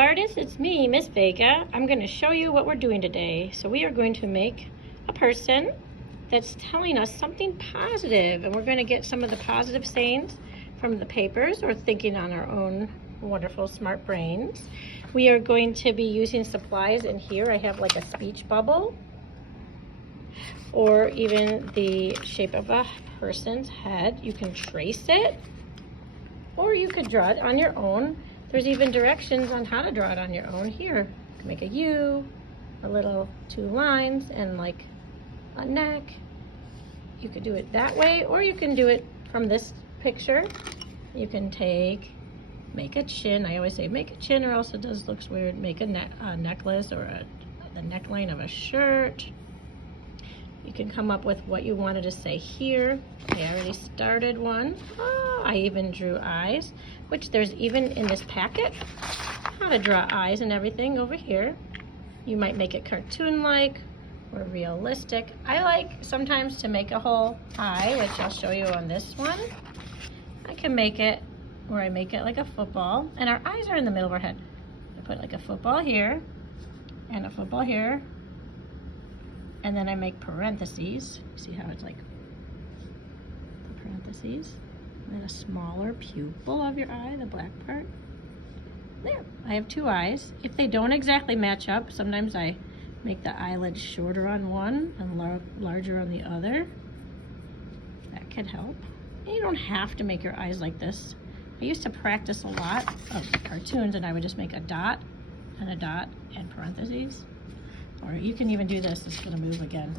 artists, it's me, Miss Vega. I'm going to show you what we're doing today. So we are going to make a person that's telling us something positive, and we're going to get some of the positive sayings from the papers or thinking on our own wonderful smart brains. We are going to be using supplies in here. I have like a speech bubble, or even the shape of a person's head. You can trace it, or you could draw it on your own. There's even directions on how to draw it on your own here. You can make a U, a little 2 lines, and like a neck. You could do it that way, or you can do it from this picture. You can make a chin. I always say make a chin, or else it does looks weird. Make a necklace, or the neckline of a shirt. You can come up with what you wanted to say here. I already started one. Oh, I even drew eyes, which there's even in this packet how to draw eyes and everything over here. You might make it cartoon-like or realistic. I like sometimes to make a whole eye, which I'll show you on this one. I can make it where I make it like a football, and our eyes are in the middle of our head. I put like a football here and a football here, and then I make parentheses. See how it's like the parentheses, and then a smaller pupil of your eye, the black part. There, I have 2 eyes. If they don't exactly match up, sometimes I make the eyelid shorter on one and larger on the other. That can help. And you don't have to make your eyes like this. I used to practice a lot of cartoons, and I would just make a dot and parentheses. Or you can even do this. It's going to move again.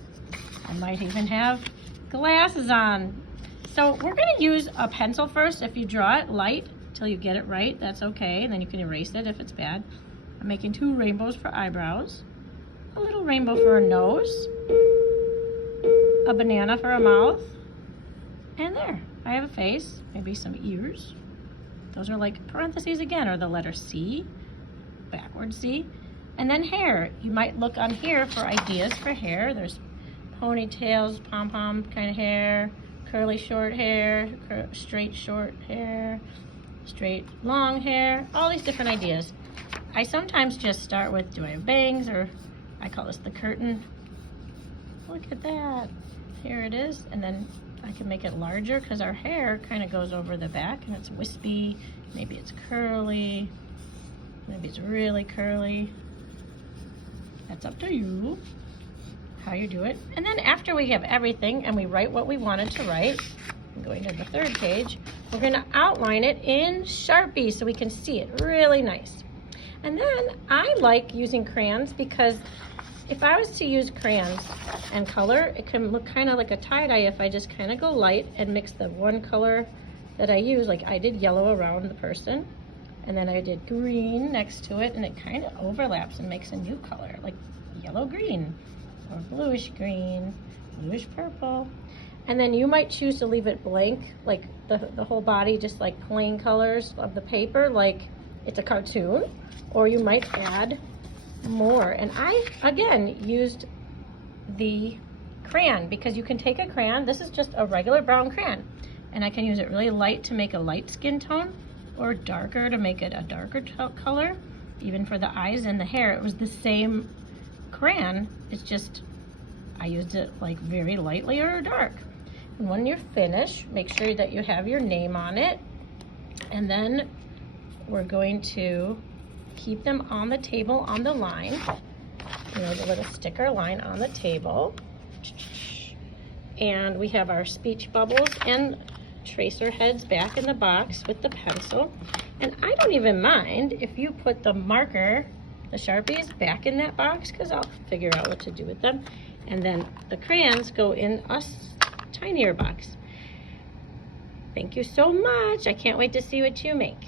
I might even have glasses on. So we're going to use a pencil first. If you draw it light till you get it right, that's okay. And then you can erase it if it's bad. I'm making 2 rainbows for eyebrows, a little rainbow for a nose, a banana for a mouth, and there. I have a face, maybe some ears. Those are like parentheses again, or the letter C, backward C. And then hair. You might look on here for ideas for hair. There's ponytails, pom-pom kind of hair, curly short hair, straight short hair, straight long hair, all these different ideas. I sometimes just start with, do I have bangs, or I call this the curtain. Look at that. Here it is. And then I can make it larger because our hair kind of goes over the back and it's wispy. Maybe it's curly. Maybe it's really curly. That's up to you, how you do it. And then after we have everything and we write what we wanted to write, I'm going to the 3rd page, we're going to outline it in Sharpie so we can see it really nice. And then I like using crayons, because if I was to use crayons and color, it can look kind of like a tie-dye if I just kind of go light and mix the one color that I use. Like I did yellow around the person, and then I did green next to it, and it kind of overlaps and makes a new color, like yellow-green or bluish-green, bluish-purple. And then you might choose to leave it blank, like the whole body, just like plain colors of the paper, like it's a cartoon, or you might add more. And I, again, used the crayon, because you can take a crayon, this is just a regular brown crayon, and I can use it really light to make a light skin tone, or darker to make it a darker color. Even for the eyes and the hair, it was the same crayon. It's just I used it like very lightly or dark. And when you're finished, make sure that you have your name on it, and then we're going to keep them on the table on the line, you know, the little sticker line on the table. And we have our speech bubbles and tracer heads back in the box with the pencil. And I don't even mind if you put the marker, the Sharpies, back in that box, because I'll figure out what to do with them. And then the crayons go in a tinier box. Thank you so much. I can't wait to see what you make.